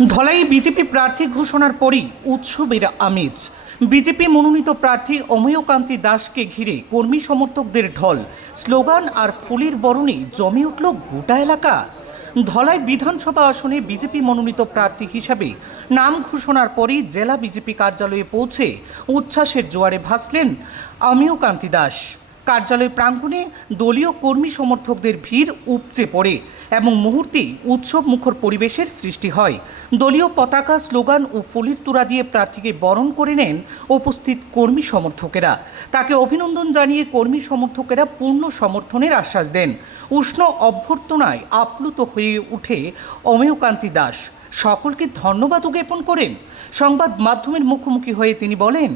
Dhalai BJP প্রার্থী ঘোষণার পরই উৎসবের আমেজ। বিজেপি মনোনীত প্রার্থী অমেয়কান্তি দাসকে ঘিরে কর্মী সমর্থকদের ঢল, স্লোগান আর ফুলের বরণে জমে উঠল গোটা এলাকা। ধলাই বিধানসভা আসনে বিজেপি মনোনীত প্রার্থী হিসাবে নাম ঘোষণার পরই জেলা বিজেপি কার্যালয়ে পৌঁছে উচ্ছ্বাসের জোয়ারে ভাসলেন অমেয়কান্তি দাস। কার্যালয় প্রাঙ্গণে দলীয় কর্মী সমর্থকদের ভিড় উপচে পড়ে এবং মুহূর্তেই উৎসব মুখর পরিবেশের সৃষ্টি হয়। দলীয় পতাকা, স্লোগান ও ফুলের তোড়া দিয়ে প্রার্থীকে বরণ করে নেন উপস্থিত কর্মী সমর্থকেরা। তাকে অভিনন্দন জানিয়ে কর্মী সমর্থকেরা পূর্ণ সমর্থনের আশ্বাস দেন। উষ্ণ অভ্যর্থনায় আপ্লুত হয়ে উঠে অমেয়কান্তি দাস সকলকে ধন্যবাদ জ্ঞাপন করেন। সংবাদ মাধ্যমের মুখোমুখি হয়ে তিনি বলেন,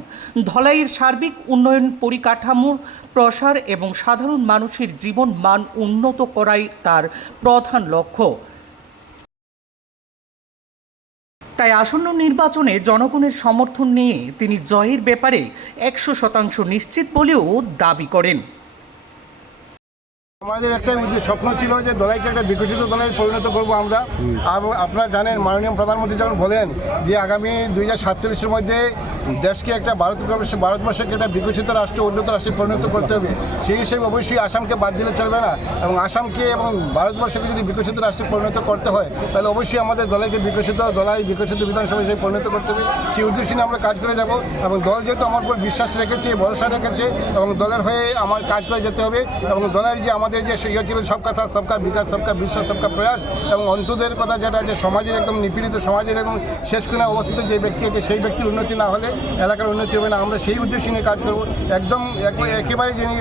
ধলাইয়ের সার্বিক উন্নয়ন, পরিকাঠামোর প্রসার এবং সাধারণ মানুষের জীবন মান উন্নত করাই তার প্রধান লক্ষ্য। তাই আসন্ন নির্বাচনে জনগণের সমর্থন নিয়ে তিনি জয়ের ব্যাপারে 100% নিশ্চিত বলেও দাবি করেন। আমাদের একটাই স্বপ্ন ছিল যে দলাইকে একটা বিকশিত দলায় পরিণত করবো আমরা। আর আপনারা জানেন, মাননীয় প্রধানমন্ত্রী যখন বলেন যে আগামী 2047-এর মধ্যে দেশকে একটা ভারতবর্ষকে একটা বিকশিত রাষ্ট্র, উন্নত রাষ্ট্রে পরিণত করতে হবে, সেই হিসেবে অবশ্যই আসামকে বাদ দিলে চলবে না। এবং আসামকে এবং ভারতবর্ষকে যদি বিকশিত রাষ্ট্রে পরিণত করতে হয়, তাহলে অবশ্যই আমাদের দলাইকে বিকশিত বিধানসভা হিসেবে পরিণত করতে হবে। সেই উদ্দেশ্যে নিয়ে আমরা কাজ করে যাব। এবং দল যেহেতু আমার উপর বিশ্বাস রেখেছে, ভরসা রেখেছে, এবং দলের হয়ে আমার কাজ করে যেতে হবে। এবং দলের যে আমাদের যে ইয়ে ছিল সবকা সাথ সবকা বিকাশ, সবকা বিশ্বাস, সবকা প্রয়াস, এবং অন্ত্যদের কথা যেটা যে সমাজের একদম নিপীড়িত সমাজের এবং শেষ কোণে অবস্থিত যে ব্যক্তি আছে, সেই ব্যক্তির উন্নতি না হলে এলাকার উন্নতি হবে না। আমরা সেই উদ্দেশ্যে নিয়ে কাজ করব। একদম একেবারে যিনি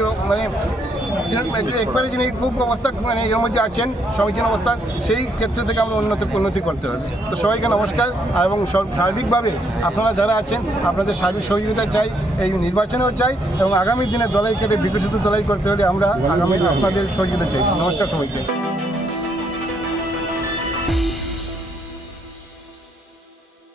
একবারে যিনি খুব অবস্থা এর মধ্যে আছেন, সমীচীন অবস্থার, সেই ক্ষেত্রে থেকে আমরা উন্নতি করতে হবে। তো সবাইকে নমস্কার। এবং সার্বিকভাবে আপনারা যারা আছেন, আপনাদের সার্বিক সহযোগিতা চাই, এই নির্বাচনেও চাই, এবং আগামী দিনে দলাই কেটে বিকশিত দলাই করতে হলে আমরা আগামী আপনাদের সহযোগিতা চাই। নমস্কার সবাইকে।